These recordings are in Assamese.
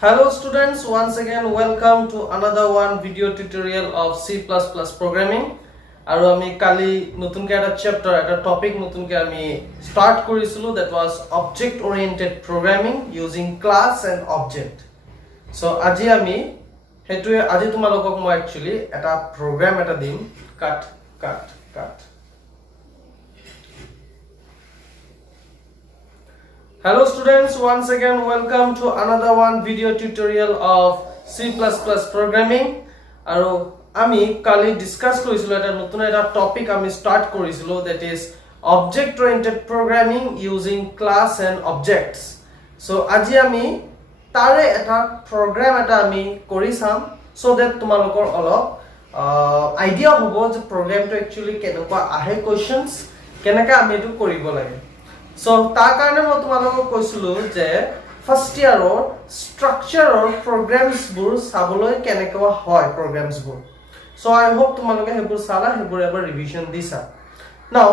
Hello students, once again welcome to another one video tutorial of C++ programming. আৰু আমি কালি নতুনকৈ এটা চেপ্টাৰ এটা টপিক নতুনকৈ আমি স্টাৰ্ট কৰিছিলো, that was object oriented programming using class and object. So আজি আমি হেতুৱে আজি তোমালোকক মই actually এটা program এটা দিম, cut. Hello students, once again welcome to another one video tutorial of C++ programming. আৰু আমি কালি ডিসকাস কৰিছিলো এটা নতুন এটা টপিক আমি স্টাৰ্ট কৰিছিলো, that is object oriented programming using class and objects. So আজি আমি তাৰে এটা program এটা আমি কৰি চাম, so that তোমালোকৰ অলপ আইডিয়া হ'ব যে প্ৰগ্ৰামটো একচুয়ালি কেনেকুৱা আহে, কোৱেশ্চনস কেনেকা আমি এটো কৰিব লাগে. So তাৰ কাৰণে মই তোমালোকক কৈছিলো যে ফাৰ্স্ট ইয়াৰৰ স্ট্ৰাকচাৰৰ প্ৰগ্ৰামস বোৰ চাবলৈ কেনেকুৱা হয় প্ৰগ্ৰামস বোৰ. So I hope তোমালোকে হেবোৰ চালা, হেবোৰ এবাৰ ৰিভিজন দিছা. Now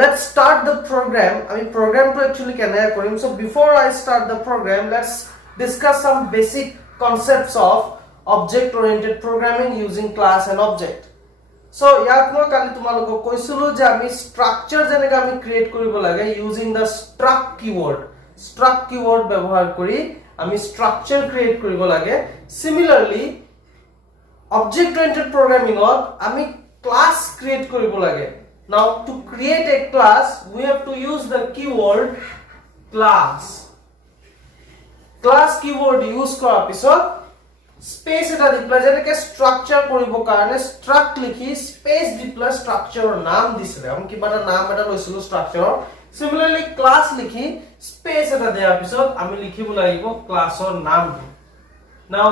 let's start the program. আমি প্ৰগ্ৰামটো একচুয়ালি কেনেকৈ কৰিম. So before I start the program, let's discuss some basic concepts of object oriented programming using class and object. So ইয়াত মই কালি তোমালোকক কৈছিলো যে আমি স্ট্ৰাকচাৰ যেনেকৈ আমি ক্ৰিয়েট কৰিব লাগে using the struct keyword. struct keyword ব্যৱহাৰ কৰি আমি স্ট্ৰাকচাৰ ক্ৰিয়েট কৰিব লাগে. Similarly object oriented programming ত আমি ক্লাস ক্ৰিয়েট কৰিব লাগে. Now to create a class we have to use the keyword class. class keyword use কৰাৰ পিছত স্পেস এটা দি প্লাই যেনেকৈ স্ট্ৰাকচাৰ কৰিবৰ কাৰণে struct লিখি স্পেস দি প্লাই স্ট্ৰাকচাৰৰ নাম দিছিলে, আমি কিবা এটা নাম এটা লৈছিলো স্ট্ৰাকচাৰৰ. Similarly class লিখি স্পেস এটা দিয়াৰ পিছত আমি লিখিব লাগিব ক্লাছৰ নামটো. Now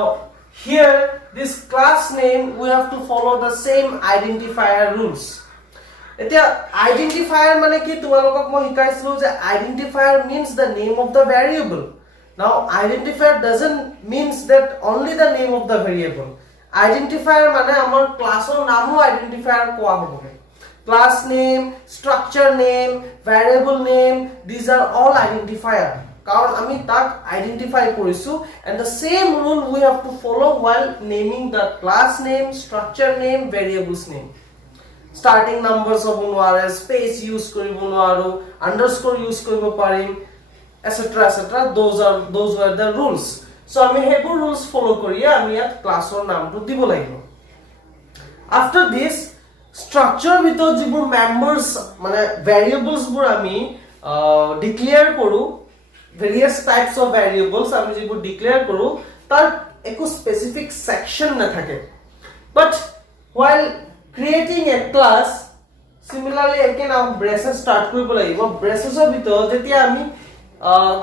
here this class name we have to follow the same identifier rules. এতিয়া identifier মানে কি তোমালোকক মই শিকাইছিলো যে identifier means the name of the variable. Now identifier doesn't means that only the name of the variable. Identifier মানে আমাৰ ক্লাছৰ নামও identifier কোৱা হ'ব. Class name, structure name, variable name, these are all identifier. কাৰণ আমি তাক identify কৰিছো, and the same rule we have to follow while naming the class name, structure name, variables name. Starting numbers হ'ব নোৱাৰে, space use কৰিব নোৱাৰো, underscore use কৰিব পাৰিম, etc. those were the rules. So আমি হেবোৰ rules follow কৰি আমি ইয়াত ক্লাছৰ নামটো দিব লাগিব. After this structure ভিতৰত যিবোৰ members মানে variables বোৰ আমি declare কৰো, various types of variables আমি যিবোৰ declare কৰো তাৰ একো specific section নাথাকে. But while creating a class, similarly again আমি braces start কৰিব লাগিব. bracesৰ ভিতৰত যেতিয়া আমি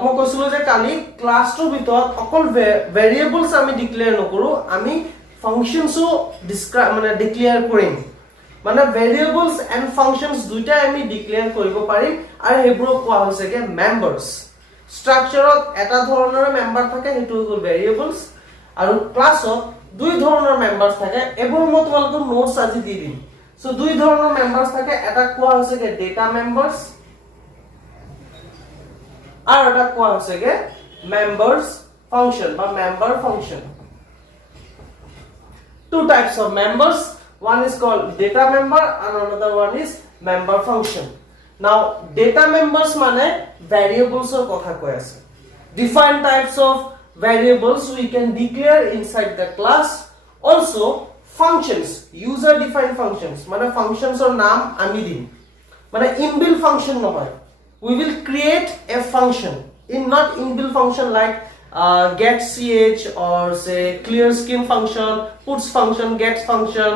মই কৈছিলো যে কালি ক্লাছটোৰ ভিতৰত অকল ভেৰিয়েবলস আমি ডিক্লেয়াৰ নকৰো, আমি ফাংশনসও মানে ডিক্লেয়াৰ কৰিম. মানে ভেৰিয়েবলস এন্ড ফাংশনস দুইটা আমি ডিক্লেয়াৰ কৰিব পাৰিম, আৰু হেবোৰ কোৱা হৈছে যে মেম্বাৰস. স্ট্ৰাকচাৰত এটা ধৰণৰ মেম্বাৰ থাকে, হেতু হ'ল ভেৰিয়েবলস, আৰু ক্লাছত দুই ধৰণৰ মেম্বাৰস থাকে. এবোৰ মই তোমালোকক নোটস আজি দি দিম. সো দুই ধৰণৰ মেম্বাৰস থাকে, এটা কোৱা হৈছে যে ডেটা মেম্বাৰস, আৰু এটা কোৱা হৈছে যে members function বা member function. Two types of members, one is called data member and another one is member function. Now data members মানে variables or কথা কৈ আছে. Different types of variables we can declare inside the class. Also functions, user defined functions মানে functions or নাম আমি দিম, মানে inbuilt function নহয়. We will create a function in not inbuilt function like get ch or say clear skin function, puts function, gets function,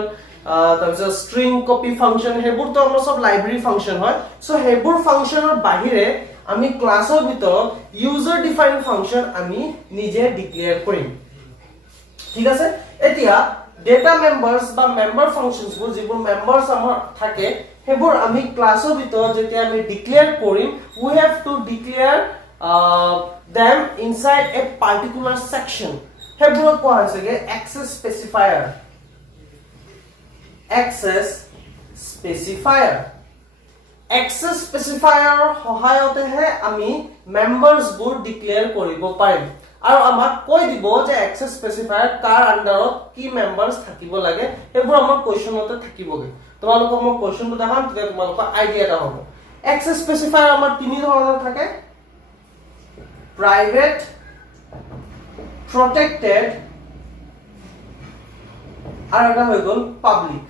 তাৰপিছত string copy function, হেবোৰ তো আমাৰ সব লাইব্ৰেৰী ফাংশন হয়. সো হেবোৰ ফাংশনৰ বাহিৰে আমি ক্লাছৰ ভিতৰত user defined function আমি নিজে ডিক্লেয়াৰ কৰিম. ঠিক আছে. এতিয়া data members বা member functions বোৰ যিবোৰ members আমাৰ থাকে হেবোৰ আমি ক্লাছৰ ভিতৰত যেতিয়া আমি ডিক্লেয়াৰ কৰিম, we have to declare them inside a particular section. হেবোৰ কোৱা হৈছে যে access specifier. access specifier access specifier সহায়তেহে আমি মেম্বাৰ্স বোৰ ডিক্লেয়াৰ কৰিব পাৰিম আৰু আমাক কৈ দিব যে এক্সেস স্পেসিফায়াৰ কাৰ আন্ডাৰত কি মেম্বাৰ্স থাকিব লাগে সেইবোৰ আমাৰ কোৱেশ্চনতে থাকিবগে তোমালোকক মই কোৱেশ্চনটো দেখাম তেতিয়া তোমালোকৰ আইডিয়া এটা হ'ব এক্সেস স্পেসিফায়াৰ আমাৰ তিনি ধৰণৰ থাকে প্ৰাইভেট protected আৰু এটা হৈ গল public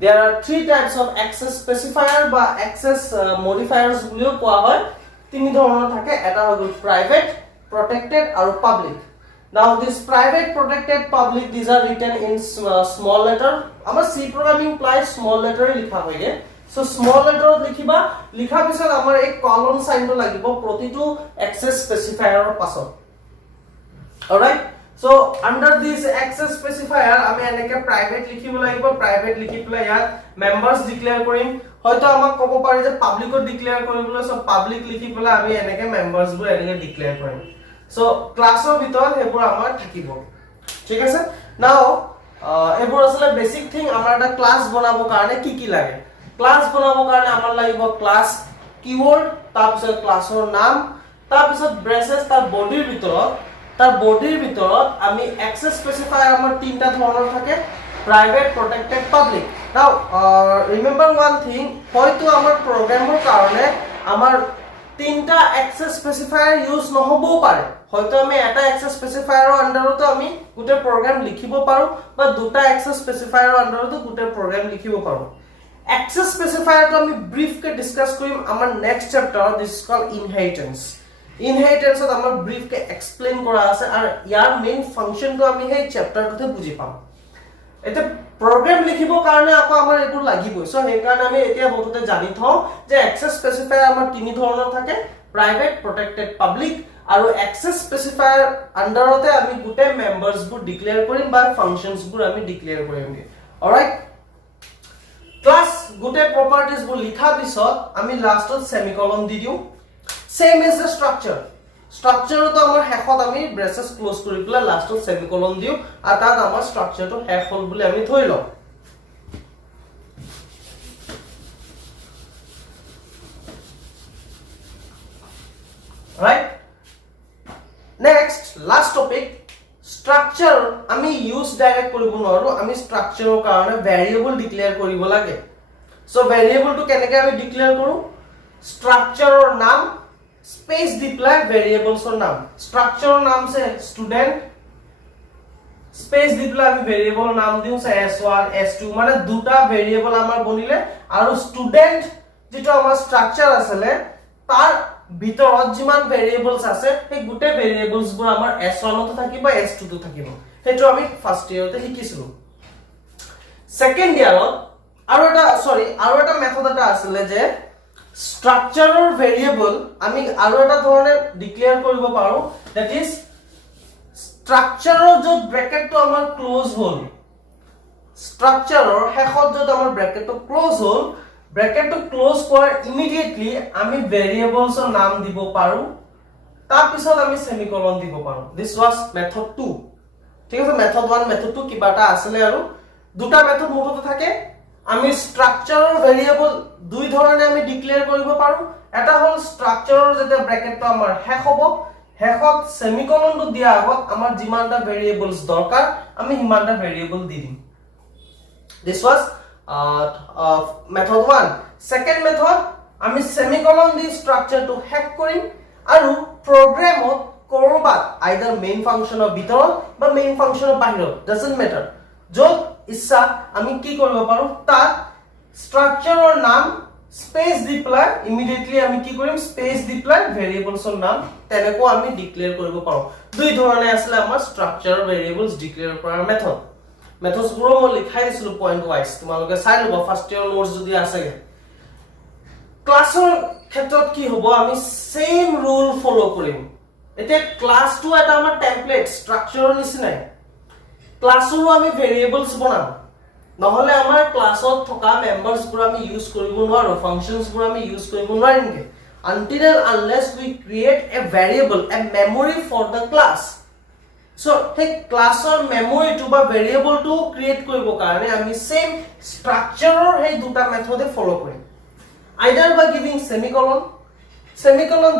there are three types of access specifier বা access modifiers বুলিও কোৱা হয় তিনি ধৰণৰ থাকে এটা হৈ গল private protected আৰু public now this private protected public these are written in small letter আমাৰ C programming ply small letter লিখা হয়গে so small letter লিখিবা লিখা পিছত আমাৰ এক colon sign টো লাগিব প্ৰতিটো access specifier ৰ পাছত alright so under this access specifier আমি এনেকে private লিখিব লাগিব private লিখি পেলাই ইয়াত members declare কৰিম হয়তো আমাক ক'ব পাৰি যে public ক declare কৰিবলৈ so public লিখি পেলাই আমি এনেকে members বোৰ এনেকে declare কৰিম so ক্লাছৰ ভিতৰত হেবোৰ আমাৰ থাকিব ঠিক আছে now এবোৰ আসলে বেসিক থিং আমাৰ এটা ক্লাস বনাবৰ কাৰণে কি লাগে ক্লাস বনাবৰ কাৰণে আমাৰ লাগিব ক্লাস কিৱৰ্ড তাৰ পিছত ক্লাছৰ নাম তাৰ পিছত ব্ৰেচেছ তাৰ বডিৰ ভিতৰত আমি access specifier আমাৰ তিনটা ধৰণৰ থাকে private protected public now remember one thing হয়তো আমাৰ প্ৰগ্ৰামৰ কাৰণে আমাৰ তিনটা access specifier ইউজ নহবও পাৰে হয়তো আমি এটা access specifier ৰ আন্ডাৰতো আমি গোটে প্ৰগ্ৰাম লিখিব পাৰো বা দুটা access specifier ৰ আন্ডাৰতো গোটে প্ৰগ্ৰাম লিখিব পাৰো access specifier টো আমি ব্ৰিফ কে ডিসকাস কৰিম আমাৰ next chapter this is called inheritance inheritance ত আমাৰ ব্ৰিফ কে এক্সপ্লেইন কৰা আছে আৰু ইয়াৰ মেইন ফাংচন টো আমি সেই চেপ্টাৰটোতে বুজি পাম এটা প্ৰগ্ৰাম লিখিব কাৰণে আকৌ আমাৰ এইবোৰ লাগিবই সো সেই কাৰণে আমি এতিয়া বতুতে জানি থওঁ যে access specifier আমাৰ তিনি ধৰণৰ থাকে private protected public আৰু access specifier আন্ডাৰতে আমি গোটে মেম্বাৰ্স বোৰ ডিক্লেয়াৰ কৰিম বা ফাংচনস বোৰ আমি ডিক্লেয়াৰ কৰিম অলৰাইট ক্লাস গোটে প্ৰপাৰ্টিজ বোৰ লিখা পিছত আমি লাষ্টত সেমিকলন দি দিও same as the structure তো আমাৰ হেখত আমি ব্ৰেচেছ ক্লোজ কৰি পেলাই লাষ্টত সেমিকলন দিও আৰু তাত আমাৰ স্ট্ৰাকচাৰটো হেখ হল বুলি আমি ধৰি লও right next last topic structure আমি ইউজ ডাইৰেক্ট কৰিব নোৱাৰো আমি স্ট্ৰাকচাৰৰ কাৰণে ভেৰিয়েবল ডিক্লেয়াৰ কৰিব লাগে সো ভেৰিয়েবলটো কেনেকৈ আমি ডিক্লেয়াৰ কৰো স্ট্ৰাকচাৰৰ নাম स्पेस डिप्लॉय वेरिएबल्स और नाम स्ट्रक्चर नाम से स्टूडेंट स्पेस डिप्लॉय আমি ভেরিয়েবল নাম দিও s1 s2 মানে দুটা ভেরিয়েবল আমাৰ বনিলে আৰু স্টুডেন্ট যেটো আমাৰ স্ট্ৰাকচাৰ আছে তাৰ ভিতৰত যিমান ভেৰিয়েবলস আছে সেই গুটে ভেৰিয়েবলস বোৰ আমাৰ s1 তে থাকিব s2 তে থাকিব হেটো আমি ফাৰ্স্ট ইয়াৰতে শিকিছিলো সেকেন্ড ইয়াৰত আৰু এটা মেথড এটা আছিল যে স্ট্ৰাকচাৰৰ ভেৰিয়েবল আমি আৰু এটা ধৰণে ডিক্লেয়াৰ কৰিব পাৰো দ্যাট ইজ স্ট্ৰাকচাৰৰ যত ব্ৰেকেটটো আমাৰ ক্লোজ হ'ল স্ট্ৰাকচাৰৰ হেখত যত আমাৰ ব্ৰেকেটটো ক্লোজ হ'ল ব্ৰেকেটটো ক্লোজ কৰাৰ ইমিডিয়েটলি আমি ভেৰিয়েবলছৰ নাম দিব পাৰো তাৰ পিছত আমি সেমিকলন দিব পাৰো দিস ওয়াজ মেথড 2 ঠিক আছে মেথড 1 মেথড 2 কিবাটা আছিল আৰু দুটা মেথড মুঠতে থাকে আমি স্ট্ৰাকচাৰৰ ভেৰিয়েবল দুই ধৰণে আমি ডিক্লেয়াৰ কৰিব পাৰো এটা হল স্ট্ৰাকচাৰৰ যেটা ব্ৰেকেটটো আমাৰ হেখ হ'ব হেখত সেমিকলনটো দিয়া আগত আমাৰ যিমানটা ভেৰিয়েবলস দৰকাৰ আমি হিমানটা ভেৰিয়েবল দি দিম this was method 1 second method আমি সেমিকলন দি স্ট্ৰাকচাৰটো হেক কৰিম আৰু প্ৰগ্ৰামত কৰবাত আইদাৰ মেইন ফাংচনৰ ভিতৰত বা মেইন ফাংচনৰ বাহিৰত ডাজন্ট ম্যাটাৰ যত ইচ্ছা আমি কি কৰিব পাৰো তাত স্ট্ৰাকচাৰৰ নাম স্পেস ডিপ্লয় ইমিডিয়েটলি আমি কি কৰিম স্পেস ডিপ্লয় ভেৰিয়েবলছৰ নাম তেনেকৈ আমি ডিক্লেয়াৰ কৰিব পাৰো দুই ধৰণে আছে আমাৰ স্ট্ৰাকচাৰৰ ভেৰিয়েবলস ডিক্লেয়াৰ কৰাৰ মেথডস বোৰ মই লিখাই দিছিলো পইণ্ট ওয়াইজ তোমালোকে চাই লবা ফাৰ্স্ট ইয়াৰ নোটস যদি আছে ক্লাছৰ ক্ষেত্ৰত কি হ'ব আমি সেম ৰুল ফলো কৰিম এতিয়া ক্লাছটো এটা আমাৰ টেমপ্লেট স্ট্ৰাকচাৰৰ নিচিনাই ক্লাছৰো আমি ভেৰিয়েবলস বনাম নহলে আমাৰ ক্লাছত থকা মেম্বাৰ্স বোৰ আমি ইউজ কৰিব নোৱাৰো ফাংচনস বোৰ আমি ইউজ কৰিব নোৱাৰিমগে until and unless we create a variable a memory for the class so the classor memory to ba variable to create কৰিব কাৰণে আমি same structure ৰ সেই দুটা মেথডে ফলো কৰিম either by giving semicolon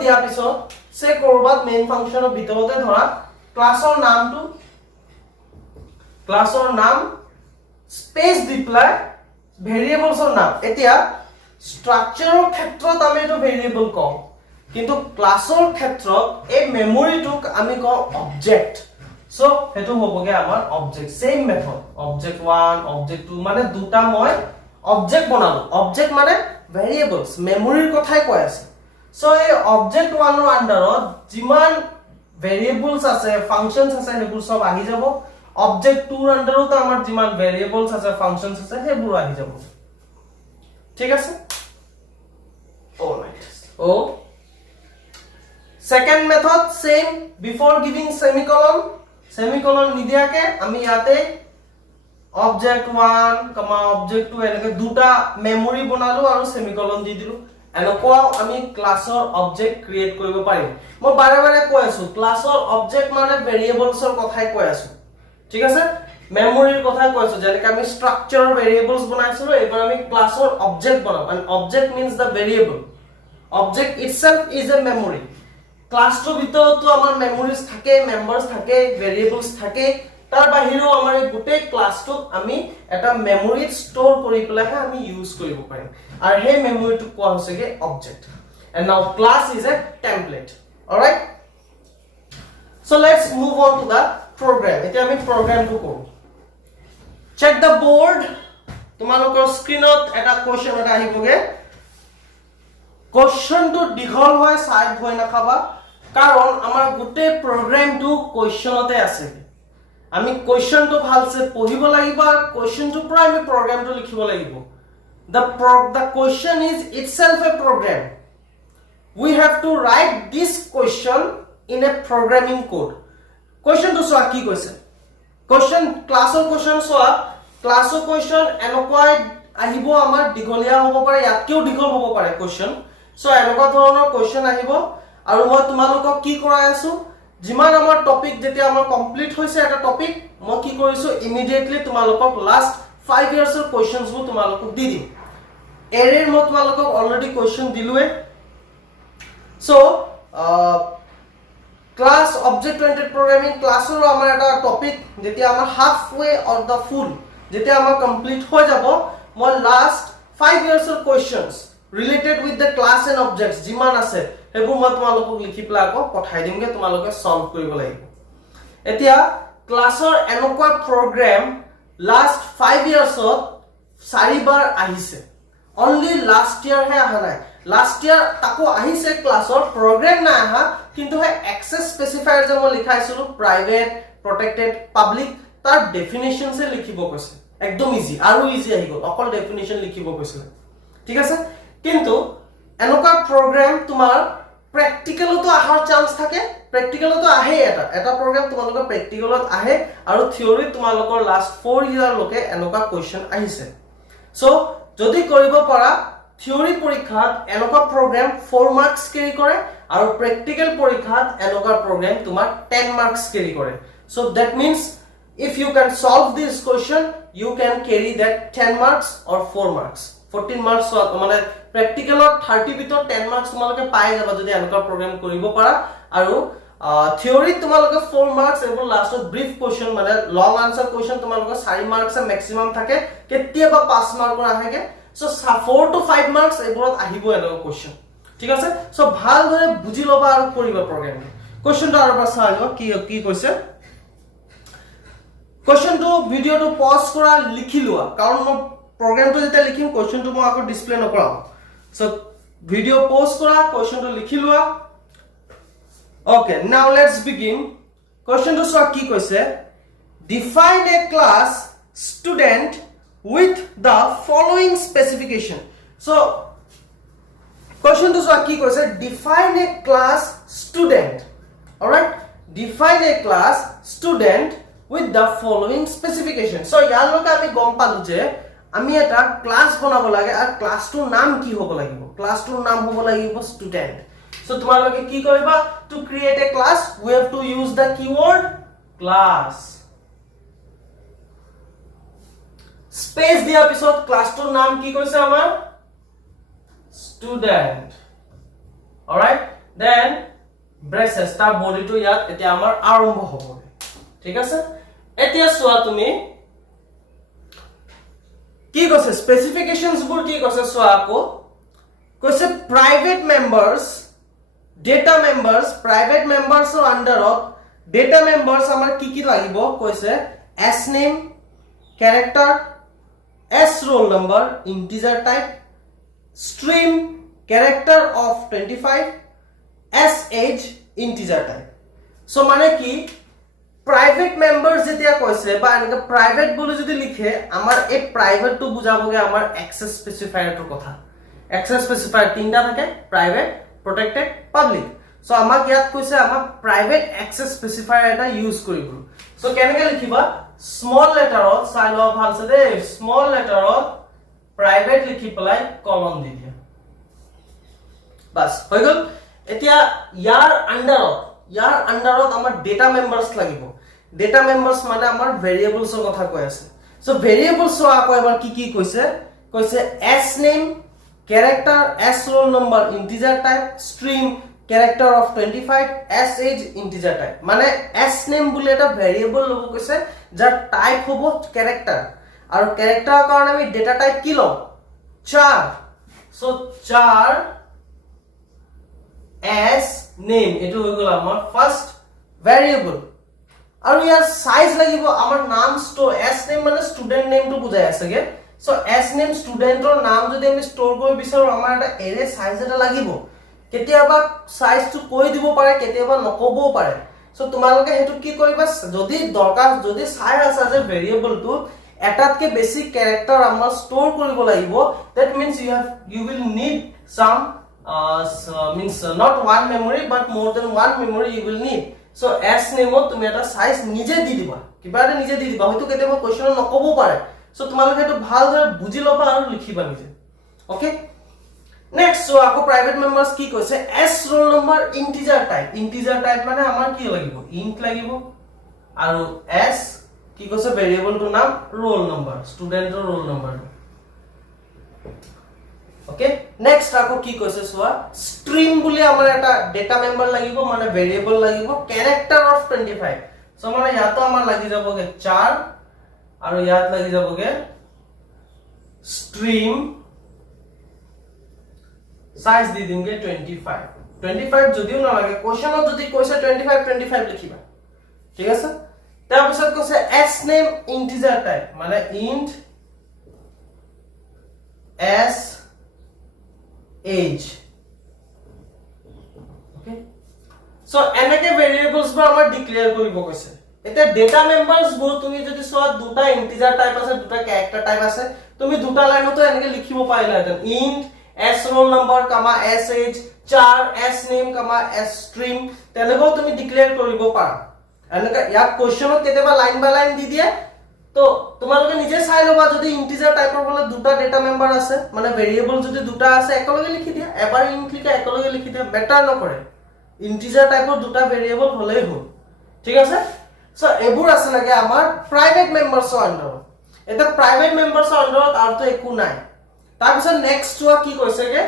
দিয়াৰ পিছত সে কৰবাত মেইন ফাংচনৰ ভিতৰতে ধৰা ক্লাছৰ নাম স্পেস দি প্লাই ভেৰিয়েবলছৰ নাম এতিয়া স্ট্ৰাকচাৰৰ ক্ষেত্ৰত আমি এটো ভেৰিয়েবল কওঁ কিন্তু ক্লাছৰ ক্ষেত্ৰত এই মেমৰিটোক আমি কওঁ অবজেক্ট সো হেতু হ'বগে আমাৰ object same method object 1 object 2 মানে দুটা মই অবজেক্ট বনালো অবজেক্ট মানে ভেৰিয়েবলছ মেমৰিৰ কথাই কৈ আছে সো এই অবজেক্ট 1 ৰ আন্ডাৰত যিমান ভেৰিয়েবলছ আছে ফাংচনছ আছে হেবোৰ সব আহি যাব অবজেক্ট 2 ৰ আন্ডাৰত আমাৰ যিমান ভেৰিয়েবলছ আছে ফাংচনছ আছে হেবোৰ আহি যাব ঠিক আছে অলৰাইট ও second method same before giving semicolon নিদিয়াকে আমি ইয়াতে অবজেক্ট 1 কমা অবজেক্ট 2 এনেকে দুটা মেমৰি বনালো আৰু সেমিকোলন দি দিলো এনেকুৱা আমি ক্লাছৰ অবজেক্ট ক্ৰিয়েট কৰিব পাৰিম মই বাৰে বাৰে কৈ আছো ক্লাছৰ অবজেক্ট মানে ভেৰিয়েবলছৰ কথাই কৈ আছো ঠিক আছে মেমৰিৰ কথা কৈ আছো যেনেকৈ আমি স্ট্ৰাকচাৰৰ ভেৰিয়েবলছ বনাইছিলো এবাৰ আমি ক্লাছৰ অবজেক্ট বনাম and object means the variable object itself is a memory ক্লাছটোৰ ভিতৰতো আমাৰ মেমৰিজ থাকে মেম্বাৰছ থাকে ভেৰিয়েবলছ থাকে তাৰ বাহিৰেও আমাৰ এই গোটেই ক্লাছটোক আমি এটা মেমৰিত ষ্ট'ৰ কৰি পেলাইহে আমি ইউজ কৰিব পাৰিম আৰু সেই মেমৰিটোক কোৱা হৈছেগে object and now class is a template alright so let's move on to the program এতিয়া আমি প্ৰগ্ৰামটো কৰোঁ চেক দা বৰ্ড তোমালোকৰ স্ক্ৰীনত এটা কোৱেশ্চন এটা আহিবগে কোৱেশ্চনটো দীঘল হয় সাইড হৈ নাখাবা কাৰণ আমাৰ গোটেই প্ৰগ্ৰামটো কোৱেশ্চনতে আছে আমি কোৱেশ্চনটো ভালছে পঢ়িব লাগিব আৰু কোৱেশ্চনটো পৰা আমি প্ৰগ্ৰামটো লিখিব লাগিব the question is itself a program we have to write this question in a programming code question to soa ki koise question class of question soa class of question enokwa ahibo amar digolia hobo pare yatkeu digol hobo pare question so enokwa dhoroner question ahibo aru moi tumalokok ki korai asu jiman amar topic jetia amar complete hoise eta topic moi ki korisu immediately tumalokok last 5 years of questions bu tumalokok di dim এরের মই তোমালোকক অলরেডি কোয়েশ্চন দিলুৱে so class object oriented programming ক্লাসৰ আমাৰ এটা টপিক যেতিয়া আমাৰ হাফ ওয়ে অৰ দা ফুল যেতিয়া আমাৰ কমপ্লিট হৈ যাব মই last 5 years of questions related with the class and objects যিমান আছে হেবু মই তোমালোকক লিখি প্লা আকৌ পঠাই দিমগে তোমালোকে সলভ কৰিব লাগিব এতিয়া ক্লাসৰ এনেকুৱা প্ৰগ্ৰাম লাস্ট 5 ইয়াৰ্সত 4 বাৰ আহিছে only last year hai aha nai last year tako ahise class or program na aha kintu hai access specifier je mo likhaisulu private protected public tar definition se likhibo koise ekdom easy aru easy ahi gol okol definition likhibo koise thik ase kintu enoka program tumar practical to ahar chance thake practical to ahe eta program tumalokor practical ot ahe aru theory tumalokor last 4 year loke enoka question ahise so যদি কৰিব পাৰা থিওৰি পৰীক্ষাত এনেকুৱা প্ৰগ্ৰাম 4 মাৰ্কস কেৰি কৰে আৰু প্ৰ্যাকটিক্যাল পৰীক্ষাত এনেকুৱা প্ৰগ্ৰাম তোমাৰ 10 মাৰ্কস কেৰি কৰে so that means if you can solve this question you can carry that 10 marks or 4 marks 14 marks মানে প্ৰ্যাকটিক্যালত 30 ভিতৰত 10 marks তোমালোকে পাই যাবা যদি এনেকুৱা প্ৰগ্ৰাম কৰিব পাৰা আৰু থিওৰি তোমালোকে 4 marks এবোৰ লাষ্টত ব্ৰিফ কোশ্চন মানে লং আনসাৰ কোশ্চন তোমালোকে 4 marks ম্যাক্সিমাম থাকে কেতিয়াবা 5 মাৰ্কৰ আহেগে সো 4 to 5 marks এবোৰত আহিব এনেকুৱা কোশ্চন ঠিক আছে সো ভাল ধৰে বুজি লবা আৰু কৰিবা প্ৰগ্ৰাম কোশ্চনটো আৰু পৰা চাই লোৱা কি কৈছে কোশ্চনটো ভিডিওটো পজ কৰা লিখি লোৱা কাৰণ মই প্ৰগ্ৰামটো যেতিয়া লিখিম কোশ্চনটো মই আকৌ ডিসপ্লে নকৰাম সো ভিডিও পজ কৰা কোশ্চনটো লিখি লোৱা Okay, now let's begin. Question to so ki koise define a class student with the following specification. So question to so ki koise define a class student. All right, define a class student with the following specification. So ইয়াৰ লগে আমি গম পালো যে আমি এটা ক্লাস বনাব লাগে আৰু ক্লাসটোৰ নাম কি হ'ব লাগিব ক্লাসটোৰ নাম হ'ব লাগিব student. So তোমালোকে কি কৰিবা to create a class we have to use the keyword class space দিয়া পিছত ক্লাসটোৰ নাম কি কৈছে আমাৰ student. Alright, then braces tar body to yat etia amar arambho hobo. ঠিক আছে এতিয়া সোয়া তুমি কি কৈছে স্পেসিফিকেশনস বোৰ কি কৈছে সোয়া আকো কৈছে প্ৰাইভেট মেম্বাৰস ডেটা মেম্বাৰস প্ৰাইভেট মেম্বাৰসৰ আন্ডাৰত ডেটা মেম্বাৰস আমাৰ কি লাগিব কৈছে s name character s roll number integer type stream character of 25 s age integer type so মানে কি प्राइवेट मेंबर्स जेतिया কৈছে বা এনেকা प्राइवेट বুলি যদি লিখে আমাৰ এই प्राइवेट টু বুজাবগে আমাৰ एक्सेस स्पेसिफायर টৰ কথা एक्सेस स्पेसिफायर তিনটা থাকে प्राइवेट प्रोटेक्टेड पब्लिक সো আমাক ইয়াত কৈছে আমাক प्राइवेट एक्सेस स्पेसिफायर এটা ইউজ কৰিব সো কেনেকৈ লিখিবা স্মল লেটাৰত চাই লও ভালছে দে স্মল লেটাৰত प्राइवेट লিখি পেলাই কলন দি দিয়া বাস হৈ গল এতিয়া ইয়াৰ আন্ডাৰত আমাৰ ডেটা মেম্বাৰস লাগিব ডেটা মেম্বাৰস মানে আমাৰ ভেৰিয়েবলছৰ কথা কৈ আছে সো ভেৰিয়েবলছ আকৌ এবাৰ কি কৈছে s name character s roll number integer type stream character of 25 s age integer type মানে s name বুলি এটা ভেৰিয়েবল লব কৈছে যাৰ টাইপ হ'ব character আৰু character কাৰণে আমি ডেটা টাইপ কি লম 4 সো 4 s name এটো হৈ গল আমাৰ ফাৰ্স্ট ভেৰিয়েবল আৰু ইয়াৰ সাইজ লাগিব আমাৰ নাম স্টোৰ s name মানে স্টুডেন্ট নেম টো বুজাই আছেগে সো s name স্টুডেন্টৰ নাম যদি আমি স্টোৰ কৰিব বিচাৰো আমাৰ এটা এৰে সাইজ এটা লাগিব কেতিয়াবা সাইজ টো কৈ দিব পাৰে কেতিয়াবা নকবও পাৰে সো তোমালোকে হেতু কি কৰিবা যদি দৰকাৰ যদি চাই আছে যে ভেৰিয়েবল টো এটাতকে বেছি ক্যাৰেক্টাৰ আমাৰ স্টোৰ কৰিব লাগিব that means you will need some means not one memory but more than one memory you will need so s name তুমি এটা সাইজ নিজে দি দিবা কিবা এটা নিজে দি দিবা হয়তো কেতিয়াবা কোৱেশ্চন নকব পাৰে সো তোমালোকে এটো ভালদৰে বুজি লবা আৰু লিখিবা নিজে ওকে নেক্সট সো আকৌ প্ৰাইভেট মেম্বাৰস কি কৈছে s roll number integer type মানে আমাৰ কি লাগিব int লাগিব আৰু s কি কৈছে ভেৰিয়েবল টো নাম roll number স্টুডেন্টৰ roll number okay next आको की কৈছে সোয়া স্ট্ৰিং বুলি আমাৰ এটা ডেটা মেম্বাৰ লাগিব মানে ভেৰিয়েবল লাগিব ক্যাৰেক্টাৰ অফ 25 সো মানে ইয়াতো আমাৰ লাগি যাবগে 4 আৰু ইয়াত লাগি যাবগে স্ট্রিং সাইজ দি দিমগে 25 যদিও না লাগে কোশ্চনত যদি কৈছে 25 লিখিবা ঠিক আছে তাৰ পিছত কৈছে s name integer type মানে int s age okay so এনেকে ভেৰিয়েবলছ বোৰ আমাৰ ডিক্লেয়াৰ কৰিব কৈছে এটা ডেটা মেম্বাৰস বোৰ তুমি যদি সব দুটা ইন্টিজাৰ টাইপ আছে দুটা ক্যাৰেক্টাৰ টাইপ আছে তুমি দুটা লাইনতো এনেকে লিখিব পাৰিলা হেতেন int s roll number, s age, char, s name, s stream তেনেকৈ তুমি ডিক্লেয়াৰ কৰিব পাৰা এনেকা ইয়াত কোৱেশ্চনত কেতিয়াবা লাইন বাই লাইন দি দিয়ে তো তোমালোকে নিজে চাই লবা যদি ইন্টিজাৰ টাইপৰ বলে দুটা ডেটা মেম্বাৰ আছে মানে ভেৰিয়েবল যদি দুটা আছে একলগে লিখি দিয়া এবাৰ int লিখা একলগে লিখি দিয়া বেটাৰ নকৰে ইন্টিজাৰ টাইপৰ দুটা ভেৰিয়েবল হলেই হ'ল ঠিক আছে সো এবোৰ আছে লাগে আমাৰ প্ৰাইভেট মেম্বাৰছৰ আন্ডাৰত এটা প্ৰাইভেট মেম্বাৰছৰ আন্ডাৰত আৰু তো একো নাই তাৰ পিছত নেক্সট ওয়া কি কৈছেগে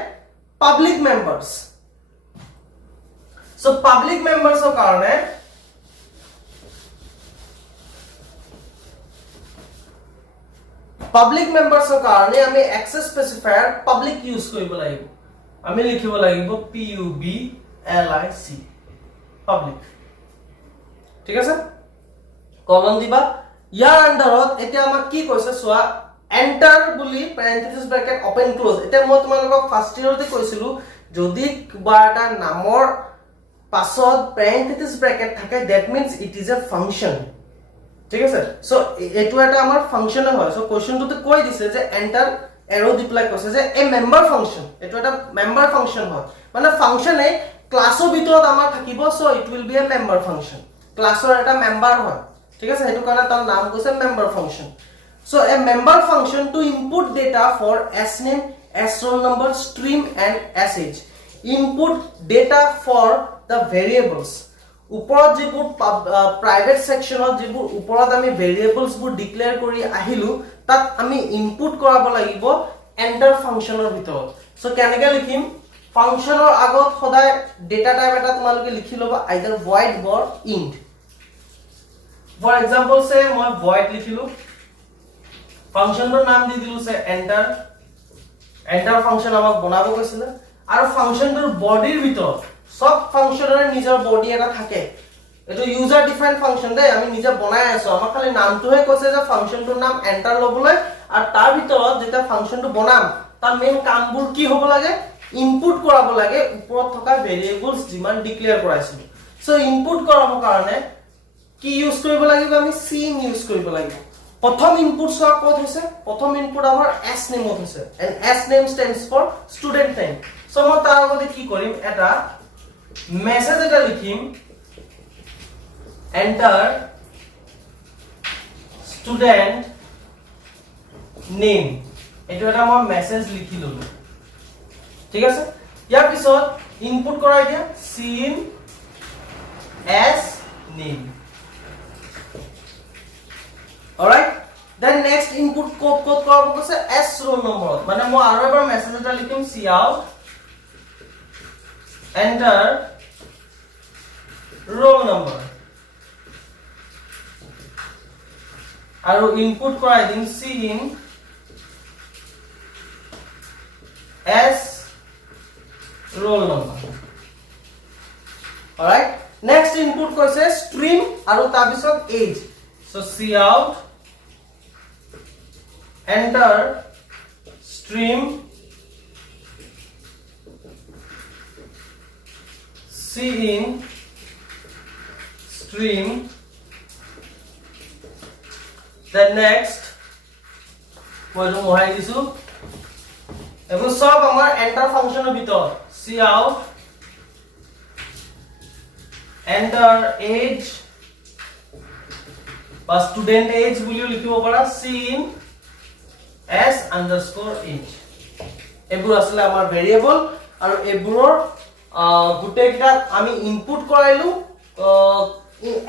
পাবলিক মেম্বাৰছ সো পাবলিক মেম্বাৰছৰ কাৰণে পাবলিক মেম্বাৰছৰ কাৰণে আমি এক্সেস স্পেসিফায়াৰ পাবলিক ইউজ কৰিব লাগিব আমি লিখিব লাগিব PUBLIC পাবলিক ঠিক আছে কলন দিবা ইয়াৰ আন্ডাৰত এতিয়া আমাক কি কৈছে সোয়া এন্টাৰ বুলি প্যাৰেন্থেসিস ব্ৰ্যাকেট ওপেন ক্লোজ এতিয়া মই তোমালোকক ফাৰ্স্ট ইয়াৰতে কৈছিলো যদি কিবা এটা নামৰ পাছত প্যাৰেন্থেসিস ব্র্যাকেট থাকে that means it is a function ঠিক আছে সো এটো এটা আমাৰ ফাংশন হয় সো কোৱেশ্চনটোতে কৈ দিছে যে এন্টাৰ এৰো ডিপ্লাই কৈছে যে এ মেম্বাৰ ফাংশন এটো এটা মেম্বাৰ ফাংশন হয় মানে ফাংশনে ক্লাসৰ ভিতৰত আমাৰ থাকিব so it will B A member function ক্লাসৰ এটা মেম্বাৰ হয় ঠিক আছে হেতু কাৰণে তাৰ নাম কৈছে member function so a member function to input data for s name s roll number stream and s age input data for the variables উপৰত যেবোৰ প্ৰাইভেট সেকশনত যেবোৰ উপৰত আমি ভেৰিয়েবলছ বোৰ ডিক্লেয়াৰ কৰি আহিলু তাত আমি ইনপুট কৰাব লাগিব এন্টাৰ ফাংশনৰ ভিতৰত সো কেনেকৈ লিখিম ফাংশনৰ আগত সদায় ডেটা টাইপ এটা তোমালোকে লিখি লবা either void or int for example say মই void লিখিলো ফাংশনৰ নাম দি দিলো সে enter enter ফাংশন আমাক বনাব কৈছিল আৰু ফাংশনটোৰ বডিৰ ভিতৰত সব ফাংশনৰ নিজৰ বডি এটা থাকে এটো ইউজাৰ ডিফাইন্ড ফাংশন দে আমি নিজে বনাই আছো আমাক খালি নামটোহে কৈছে যে ফাংশনটোৰ নাম enter লবলৈ আৰু তাৰ ভিতৰত যেটা ফাংশনটো বনাম তাৰ মেইন কামবোৰ কি হ'ব লাগে ইনপুট কৰাব লাগে ওপৰত থকা ভেৰিয়েবলস যিমান ডিক্লেয়াৰ কৰাইছিল সো ইনপুট কৰাবৰ কাৰণে কি ইউজ কৰিব লাগিব আমি সিন ইউজ কৰিব লাগিব প্ৰথম ইনপুট সব ক'ত হৈছে প্ৰথম ইনপুট আমাৰ s নেম হৈছে and s name stands for student name so মই তাৰ আগতে কি কৰিম এটা মেছেজ এটা লিখিম enter student name এটো এটা মই মেছেজ লিখি ললো ঠিক আছে ইয়াৰ পিছত ইনপুট কৰাই দিয়া sin s name alright then next input code কৰাব কৈছে s roll number মানে মই আৰু এবাৰ মেছেজ এটা লিখিম cout enter roll number আৰু ইনপুট কৰাই দিম sin s roll number alright next input কৈছে stream আৰু তাৰ পিছত age so cout enter stream sin stream then next মই তো মহাই দিছো এবোৰ সব আমাৰ enter ফাংশনৰ ভিতৰত cout enter age বা student age বুলিও লিখিব পাৰা sin s underscore age এবোৰ আসলে আমাৰ ভেৰিয়েবল আৰু এবোৰৰ গুটেকিটা আমি ইনপুট কৰাইলো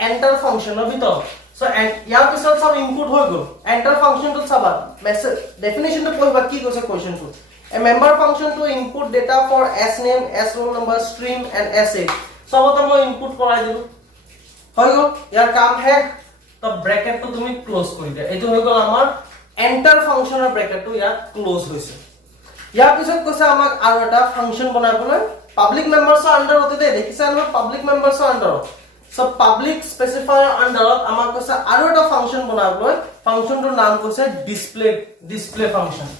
enter ফাংশনৰ ভিতৰত সো ইয়াৰ পিছত সব ইনপুট হৈ গল enter ফাংশনটো চাবা মেছেজ ডেফিনিশনটো পঢ়িবা কি কৈছে কোৱেশ্চনটো a member function to input data for s name s roll number stream and s age সবতে মই ইনপুট কৰাই দিলো হৈ গল ইয়াৰ কাম হে তো ব্ৰ্যাকেটটো তুমি ক্লোজ কৰি দিয়া এটো হৈ গল আমাৰ enter ফাংশনৰ ব্ৰ্যাকেটটো ইয়াত ক্লোজ হৈছে ইয়াৰ পিছত কৈছে আমাক আৰু এটা ফাংশন বনাবলৈ পাবলিক মেম্বাৰছৰ আন্ডাৰতে দে দেখিছা ন পাবলিক মেম্বাৰছৰ আন্ডাৰত সো পাবলিক স্পেসিফায়াৰ আন্ডাৰত আমাক কৈছে আৰু এটা ফাংশন বনাবলৈ ফাংশনটোৰ নাম কৈছে display function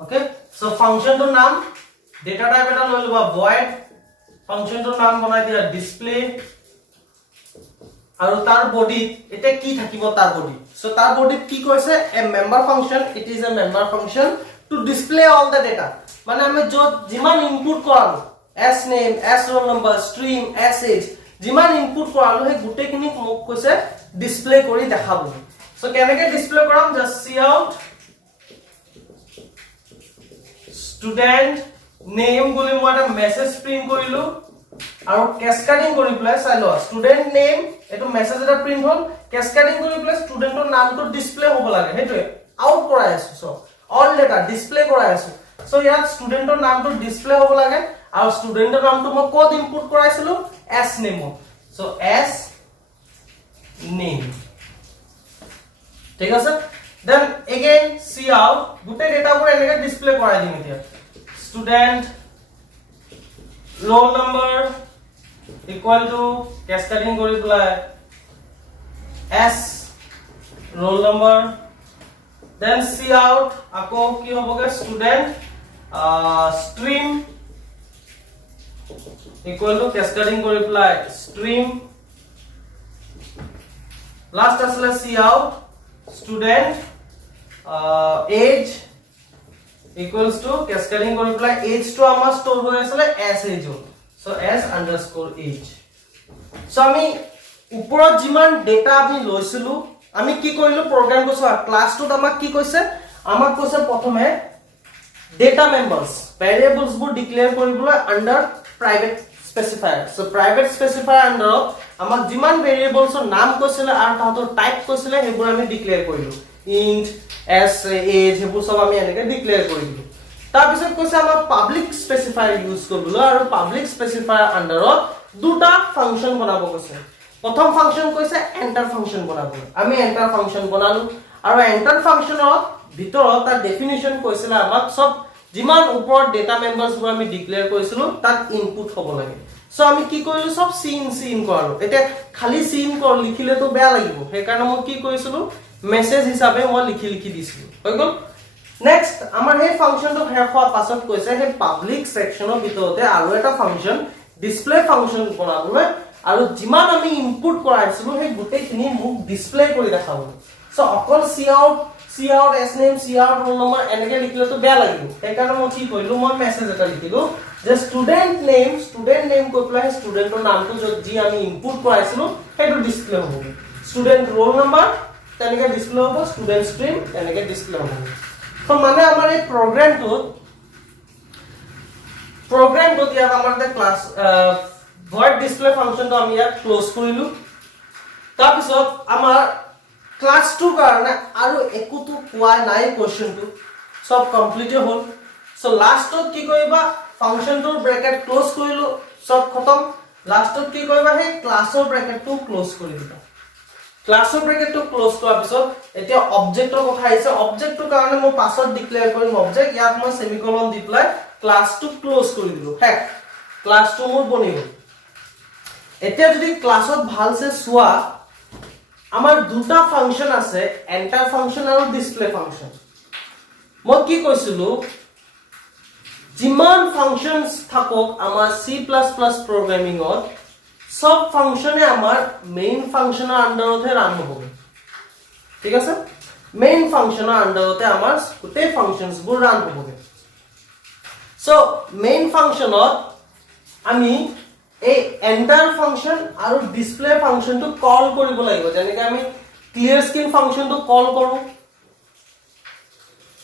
okay so function to নাম data type এটা লৈ লবা void function to নাম বনাই দিয়া display আৰু তাৰ বডি এটা কি থাকিব তাৰ বডি so তাৰ বডি কি কৈছে a member function it is a member function to display all the data মানে আমি যত যিমান ইনপুট কৰালো s name s roll number stream s age যিমান ইনপুট কৰালো হে গুটেখিনি মোক কৈছে ডিসপ্লে কৰি দেখাব so কেনেকৈ ডিসপ্লে কৰাম just cout student name বুলি মই এটা মেছেজ প্ৰিন্ট কৰিলো আৰু ক্যাসকেডিং কৰি প্লাই চাইলো student name এটো মেছেজ এটা প্ৰিন্ট হল ক্যাসকেডিং কৰি প্লাই ষ্টুডেন্টৰ নামটো ডিসপ্লে হ'ব লাগে হেতুৱে আউট কৰাই আছো সো অল ডেটা ডিসপ্লে কৰাই আছো সো ইয়াত ষ্টুডেন্টৰ নামটো ডিসপ্লে হ'ব লাগে আৰু ষ্টুডেন্টৰ নামটো মই কোড ইনপুট কৰাইছিলো s name so s name ঠিক আছে then again cout গুটে ডেটাবোৰ এনেকৈ ডিসপ্লে কৰাই দিম এতিয়া student roll number equal to cascading কৰি পেলাই s roll number then cout আকৌ কি হ'বগে student stream equal to cascading কৰি পেলাই stream last আসলে cout student age equals to cascading কৰি পেলাই age to আমাৰ স্টোৰ হৈ আছে s age so s underscore age so আমি ওপৰত যিমান ডেটা আমি লৈছিলো আমি কি কৰিলো প্ৰগ্ৰাম কৈছো ক্লাছটোত আমাক কি কৈছে আমাক কৈছে প্ৰথমে ডেটা মেম্বাৰস ভেৰিয়েবলস বোৰ ডিক্লেয়াৰ কৰিবলৈ আন্ডাৰ প্ৰাইভেট স্পেসিফায়াৰ সো প্ৰাইভেট স্পেসিফায়াৰ আন্ডাৰত আমাক যিমান ভেৰিয়েবলছৰ নাম কৈছিলে আৰু তাহাঁতৰ টাইপ কৈছিলে হেবোৰ আমি ডিক্লেয়াৰ কৰিলো int s age হেবোৰ সব আমি এনেকে ডিক্লেয়াৰ কৰিলো তাৰ পিছত কৈছে আমাৰ পাব্লিক স্পেসিফায়াৰ ইউজ কৰিবলৈ আৰু পাব্লিক স্পেসিফায়াৰ আন্ডাৰত দুটা ফাংচন বনাব কৈছে প্ৰথম ফাংচন কৈছে এন্টাৰ ফাংচন বনাবলৈ আমি এন্টাৰ ফাংচন বনালো আৰু এন্টাৰ ফাংচনৰ ভিতৰত তাৰ ডেফিনিশন কৈছিল আমাক সব যিমান ওপৰত ডেটা মেম্বাৰছ বোৰ আমি ডিক্লেয়াৰ কৰিছিলো তাত ইনপুট হ'ব লাগে সো আমি কি কৰিলো সব সিন কৰালো এটা খালি সিন কৰ লিখিলে তো বেয়া লাগিব সেই কাৰণে মই কি কৰিছিলো মেসেজ হিচাপে মই লিখি দিছিলো হৈ গল নেক্সট আমাৰ এই ফাংচনটো শেষ হোৱাৰ পাছত কৈছে হে পাব্লিক সেকশনৰ ভিতৰতে আৰু এটা ফাংচন ডিসপ্লে ফাংচন বনাবলৈ আৰু যিমান আমি ইনপুট কৰাইছিলো সেই গুটেখিনি মোক ডিসপ্লে কৰি দেখাবলৈ সো অকল cout sname cout roll number এনেকে লিখিলে তো বেয়া লাগিব সেই কাৰণে মই কি কৰিলো মই মেসেজ এটা লিখিলো যে স্টুডেন্ট নেম কৈ পেলাই স্টুডেন্টৰ নামটো যি আমি ইনপুট কৰাইছিলো সেইটো ডিসপ্লে হ'ব স্টুডেন্ট roll number তেনেকে ডিসপ্লে হ'ব স্টুডেন্ট স্ট্ৰিং তেনেকে ডিসপ্লে হ'ব সো মানে আমাৰ এই প্ৰগ্ৰামটো ইয়াত আমাৰ এটা ক্লাস void display ফাংচনটো আমি ইয়াত ক্লোজ কৰিলো তাৰ পিছত আমাৰ ক্লাস 2 কাৰণে আৰু একোটো কোৱা নাই কোৱেশ্চনটো সব কমপ্লিট হ'ল সো লাষ্টত কি কৰিবা ফাংচনটোৰ ব্ৰেকেট ক্লোজ কৰিলো সব খতম লাষ্টত কি কৰিবা হে ক্লাসৰ ব্ৰেকেটটো ক্লোজ কৰি দিবা ক্লাসৰ ব্ৰেকেটটো ক্লোজ কৰাৰ পিছত এতিয়া অবজেক্টৰ কথা আহিছে অবজেক্টৰ কাৰণে মই পাছত ডিক্লেয়াৰ কৰিম অবজেক্ট ইয়াত মই সেমিকলন দি প্লাই ক্লাসটো ক্লোজ কৰি দিলো হে ক্লাসটো মোৰ বনি গল এতিয়া যদি ক্লাসত ভালসে সোয়া আমাৰ দুটা ফাংচন আছে এন্টাৰ ফাংচন আৰু ডিসপ্লে ফাংচন মই কি কৈছিলো যিমান ফাংচনস থাকক আমাৰ C++ প্ৰগ্ৰামিংত সব ফাংচনে আমাৰ মেইন ফাংচনৰ আন্ডাৰতে ৰান হ'ব ঠিক আছে মেইন ফাংচনৰ আন্ডাৰতে আমাৰ গোটেই ফাংচনস বোৰ ৰান হ'ব সো মেইন ফাংচনত আমি এই এন্টাৰ ফাংচন আৰু ডিসপ্লে ফাংচনটো কল কৰিব লাগিব যেনেকৈ আমি ক্লিয়াৰ স্ক্ৰিন ফাংচনটো কল কৰো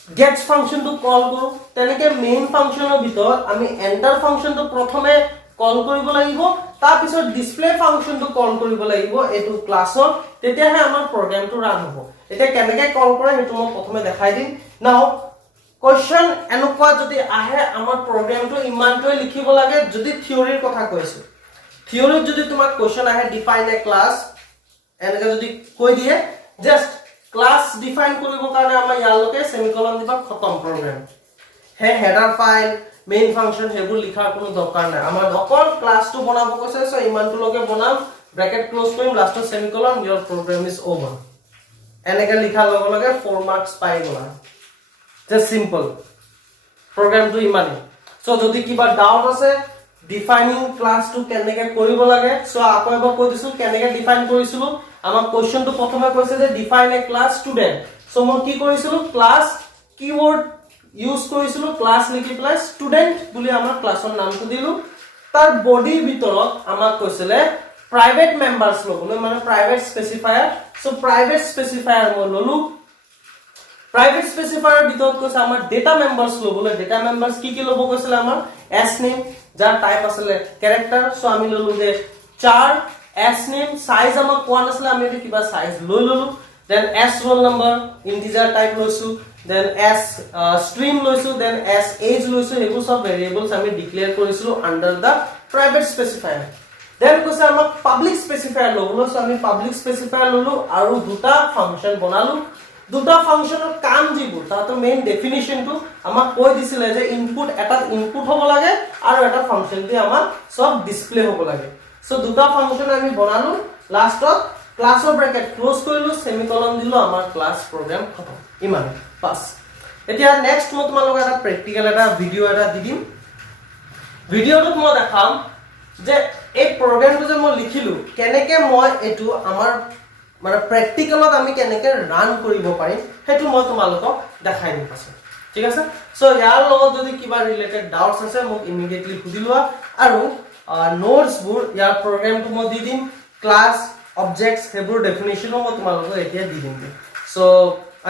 গেটছ ফাংচনটো কল কৰো তেনেকৈ মেইন ফাংচনৰ ভিতৰত আমি এন্টাৰ ফাংচনটো প্ৰথমে কল কৰিব লাগিব তাৰ পিছত ডিসপ্লে ফাংচনটো কল কৰিব লাগিব এটো ক্লাসত তেতিয়াহে আমাৰ প্ৰগ্ৰামটো ৰান হ'ব এটা কেনেকৈ কল কৰে হেতু মই প্ৰথমে দেখাই দিম নাও কোৱেশ্চন এনেকুৱা যদি আহে আমাৰ প্ৰগ্ৰামটো ইমানটোই লিখিব লাগে যদি থিওৰিৰ কথা কৈছো থিওৰিত যদি তোমাক কোৱেশ্চন আহে ডিফাইন এ ক্লাস এনেকৈ যদি কৈ দিয়ে জাস্ট ক্লাস ডিফাইন কৰিবৰ কাৰণে আমাৰ ইয়ালৈকে সেমিকলন দিবা খতম প্ৰগ্ৰাম হে হেডাৰ ফাইল মেইন ফাংচন হেবোৰ লিখাৰ কোনো দৰকাৰ নাই আমাৰ অকল ক্লাসটো বনাব কৈছে সো ইমানটো লগে বনাম ব্ৰেকেট ক্লোজ কৰিম লাষ্টত semicolon your program is over এনেকৈ লিখাৰ লগে লগে 4 মাৰ্কস পাই গলা just simple program to imani so jodi kiba doubt ase defining class to keneke koribo lage so ako ebar koi disu keneke define korisilu amar question to prothome koise je define a class student so mo ki korisilu class keyword use korisilu class likhi plus student boli amar class or naam to dilu tar body bitorot amar koisile private members lobole mane private specifier so private specifier mo lolu private specifier ভিতৰত কৈছে আমাৰ ডেটা মেম্বাৰস লবলৈ ডেটা মেম্বাৰস কি লব কৈছিল আমাৰ s name যাৰ টাইপ আছিল ক্যাৰেক্টাৰ সো আমি ললো যে 4 s name সাইজ আমাৰ কোৱা নাছিল আমি এটো কিবা সাইজ লৈ ললো then s roll number integer type লৈছো দেন s string লৈছো দেন s age লৈছো হেবু সব ভেৰিয়েবলস আমি ডিক্লেয়াৰ কৰিছিলো under the private specifier then কৈছে আমাৰ পাব্লিক স্পেসিফায়াৰ ললো সো আমি পাব্লিক স্পেসিফায়াৰ ললো আৰু দুটা ফাংচন বনালো দুটা ফাংচনৰ কাম যিবোৰ তাতো মেইন ডেফিনিশনটো আমাক কৈ দিছিলে যে ইনপুট এটা ইনপুট হ'ব লাগে আৰু এটা ফাংচন দি আমাক সব ডিসপ্লে হ'ব লাগে সো দুটা ফাংচন আমি বনালো লাষ্টত ক্লাসৰ ব্ৰেকেট ক্লোজ কৰিলো সেমিকলন দিলো আমাৰ ক্লাস প্ৰগ্ৰাম খতম ইমান পাস এতিয়া নেক্সট মই তোমালোকক এটা প্ৰেক্টিকেল এটা ভিডিও এটা দি দিম ভিডিওটোত মই দেখাম যে এই প্ৰগ্ৰামটো যে মই লিখিলো কেনেকৈ মই এটো আমাৰ মানে প্ৰ্যাকটিক্যালত আমি কেনেকৈ ৰান কৰিব পাৰিম হেতু মই তোমালোকক দেখাই দিম পাছত ঠিক আছে সো ইয়াৰ লগত যদি কিবা ৰিলেটেড ডাউটস আছে মোক ইমিডিয়েটলি খুদিলোৱা আৰু নোটস বোৰ ইয়াৰ প্ৰগ্ৰামটো মই দি দিম ক্লাস অবজেক্টস হেবোৰ ডেফিনিশনো মই তোমালোকক এতিয়া দি দিম সো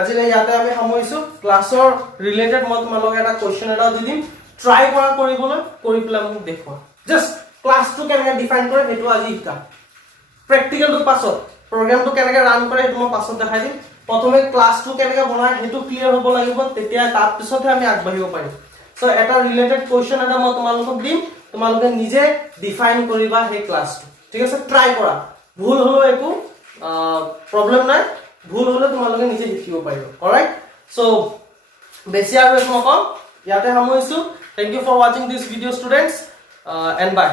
আজিলৈ ইয়াতে আমি সামৰিছো ক্লাসৰ ৰিলেটেড মই তোমালোকক এটা কোৱেশ্চন এটা দি দিম ট্ৰাই কৰিবলৈ কৰি পেলাই মোক দেখুৱা জাস্ট ক্লাছটো কেনেকৈ ডিফাইন কৰে সেইটো আজি শিকাম প্ৰেক্টিকেলটো পাছত প্ৰগ্ৰামটো কেনেকৈ ৰান কৰে সেইটো মই পাছত দেখাই দিম প্ৰথমে ক্লাছটো কেনেকৈ বনায় সেইটো ক্লিয়াৰ হ'ব লাগিব তেতিয়া তাৰ পিছতহে আমি আগবাঢ়িব পাৰিম সো এটা ৰিলেটেড কোৱেশ্চন এটা মই তোমালোকক দিম তোমালোকে নিজে ডিফাইন কৰিবা সেই ক্লাছটো ঠিক আছে ট্ৰাই কৰা ভুল হলো একো প্ৰবলেম নাই ভুল হলে তোমালোকে নিজে শিকিব পাৰিবা অলৰাইট সো বেছি আৰু একো নকওঁ ইয়াতে সামৰিছো thank you for watching this video students and by